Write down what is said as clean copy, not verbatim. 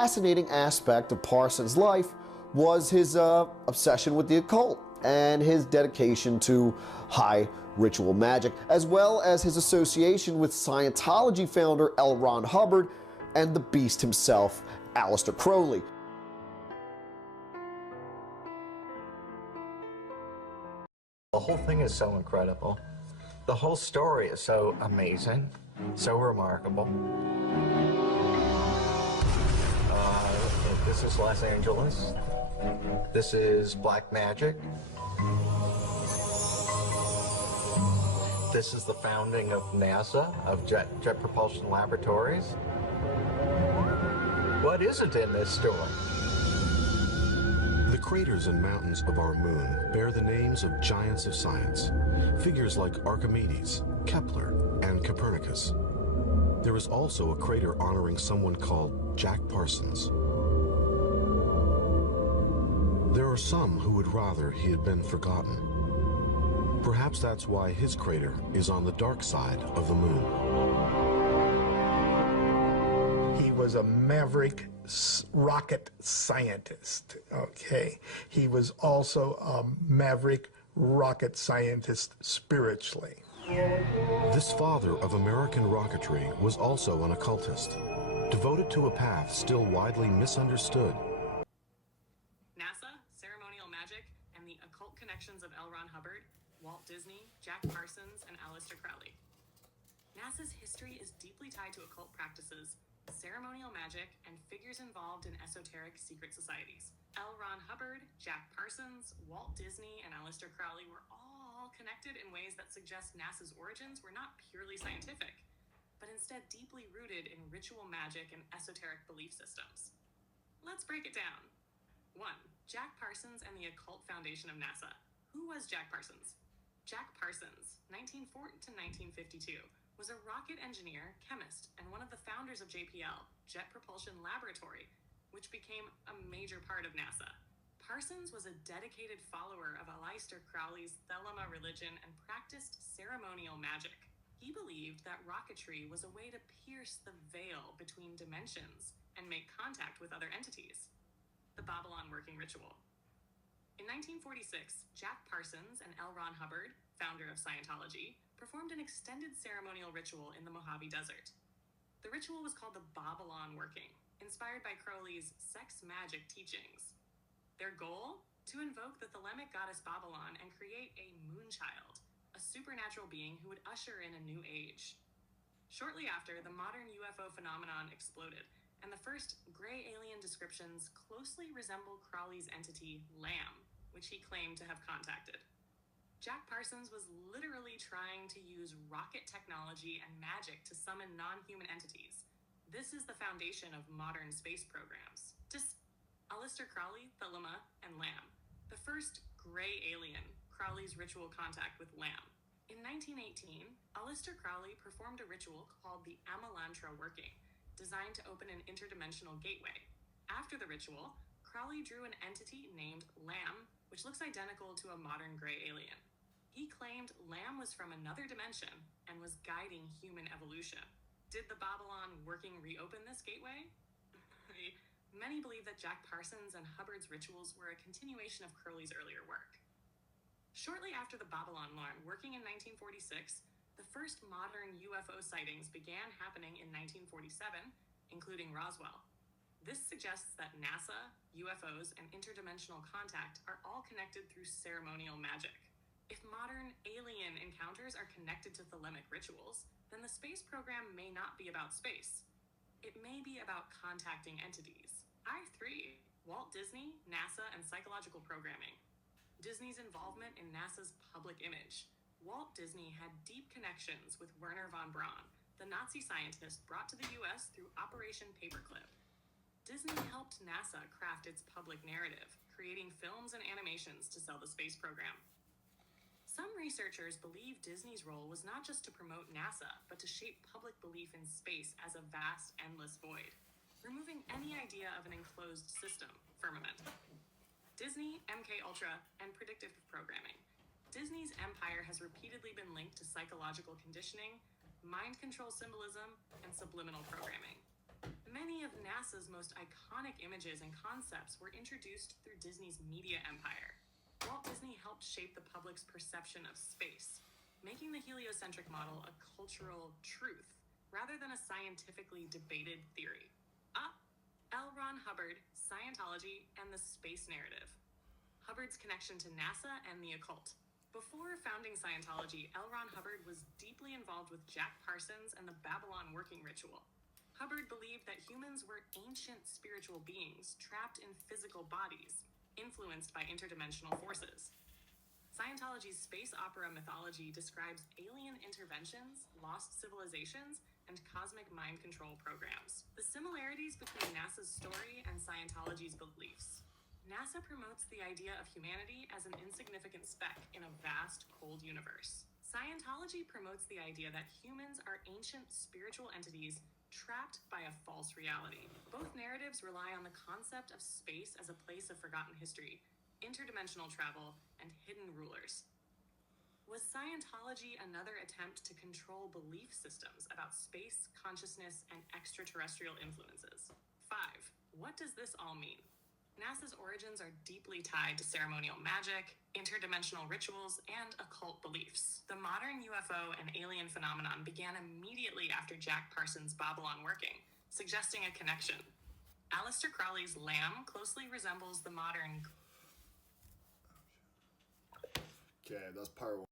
fascinating aspect of Parsons' life was his obsession with the occult and his dedication to high ritual magic, as well as his association with Scientology founder L. Ron Hubbard and the Beast himself, Aleister Crowley. The whole thing is so incredible. The whole story is so amazing, so remarkable. This is Los Angeles. This is black magic. This is the founding of NASA, of Jet Propulsion Laboratories. What isn't in this story? The craters and mountains of our moon bear the names of giants of science, figures like Archimedes, Kepler, and Copernicus. There is also a crater honoring someone called Jack Parsons. There are some who would rather he had been forgotten. Perhaps that's why his crater is on the dark side of the moon. He was a maverick rocket scientist, okay? He was also a maverick rocket scientist spiritually. This father of American rocketry was also an occultist, devoted to a path still widely misunderstood. NASA, ceremonial magic, and the occult connections of L. Ron Hubbard, Walt Disney, Jack Parsons, and Aleister Crowley. NASA's history is deeply tied to occult practices, ceremonial magic, and figures involved in esoteric secret societies. L. Ron Hubbard, Jack Parsons, Walt Disney, and Aleister Crowley were all connected in ways that suggest NASA's origins were not purely scientific, but instead deeply rooted in ritual magic and esoteric belief systems. Let's break it down. 1. Jack Parsons and the occult foundation of NASA. Who was Jack Parsons? Jack Parsons, 1940 to 1952, was a rocket engineer, chemist, and one of the founders of JPL, Jet Propulsion Laboratory, which became a major part of NASA. Parsons was a dedicated follower of Aleister Crowley's Thelema religion and practiced ceremonial magic. He believed that rocketry was a way to pierce the veil between dimensions and make contact with other entities. The Babylon working ritual. In 1946, Jack Parsons and L. Ron Hubbard, founder of Scientology, performed an extended ceremonial ritual in the Mojave Desert. The ritual was called the Babylon working, inspired by Crowley's sex magic teachings. Their goal? To invoke the Thelemic goddess Babylon and create a moonchild, a supernatural being who would usher in a new age. Shortly after, the modern UFO phenomenon exploded, and the first gray alien descriptions closely resemble Crowley's entity, Lamb, which he claimed to have contacted. Jack Parsons was literally trying to use rocket technology and magic to summon non-human entities. This is the foundation of modern space programs. Aleister Crowley, Thelema, and Lamb. The first gray alien, Crowley's ritual contact with Lamb. In 1918, Aleister Crowley performed a ritual called the Amalantra working, designed to open an interdimensional gateway. After the ritual, Crowley drew an entity named Lamb, which looks identical to a modern gray alien. He claimed Lamb was from another dimension and was guiding human evolution. Did the Babylon working reopen this gateway? Many believe that Jack Parsons and Hubbard's rituals were a continuation of Crowley's earlier work. Shortly after the Babylon working in 1946, the first modern UFO sightings began happening in 1947, including Roswell. This suggests that NASA, UFOs, and interdimensional contact are all connected through ceremonial magic. If modern alien encounters are connected to Thelemic rituals, then the space program may not be about space. It may be about contacting entities. I3, Walt Disney, NASA, and psychological programming. Disney's involvement in NASA's public image. Walt Disney had deep connections with Wernher von Braun, the Nazi scientist brought to the US through Operation Paperclip. Disney helped NASA craft its public narrative, creating films and animations to sell the space program. Some researchers believe Disney's role was not just to promote NASA, but to shape public belief in space as a vast, endless void, removing any idea of an enclosed system, firmament. Disney, MK Ultra, and predictive programming. Disney's empire has repeatedly been linked to psychological conditioning, mind control symbolism, and subliminal programming. Many of NASA's most iconic images and concepts were introduced through Disney's media empire. Walt Disney helped shape the public's perception of space, making the heliocentric model a cultural truth rather than a scientifically debated theory. L. Ron Hubbard, Scientology, and the space narrative. Hubbard's connection to NASA and the occult. Before founding Scientology, L. Ron Hubbard was deeply involved with Jack Parsons and the Babylon working ritual. Hubbard believed that humans were ancient spiritual beings trapped in physical bodies, influenced by interdimensional forces. Scientology's space opera mythology describes alien interventions, lost civilizations, and cosmic mind control programs. The similarities between NASA's story and Scientology's beliefs. NASA promotes the idea of humanity as an insignificant speck in a vast, cold universe. Scientology promotes the idea that humans are ancient spiritual entities trapped by a false reality. Both narratives rely on the concept of space as a place of forgotten history, interdimensional travel, and hidden rulers. Was Scientology another attempt to control belief systems about space, consciousness, and extraterrestrial influences? 5. What does this all mean? NASA's origins are deeply tied to ceremonial magic, interdimensional rituals, and occult beliefs. The modern UFO and alien phenomenon began immediately after Jack Parsons' Babylon working, suggesting a connection. Aleister Crowley's Lamb closely resembles the modern... Okay, that's part one.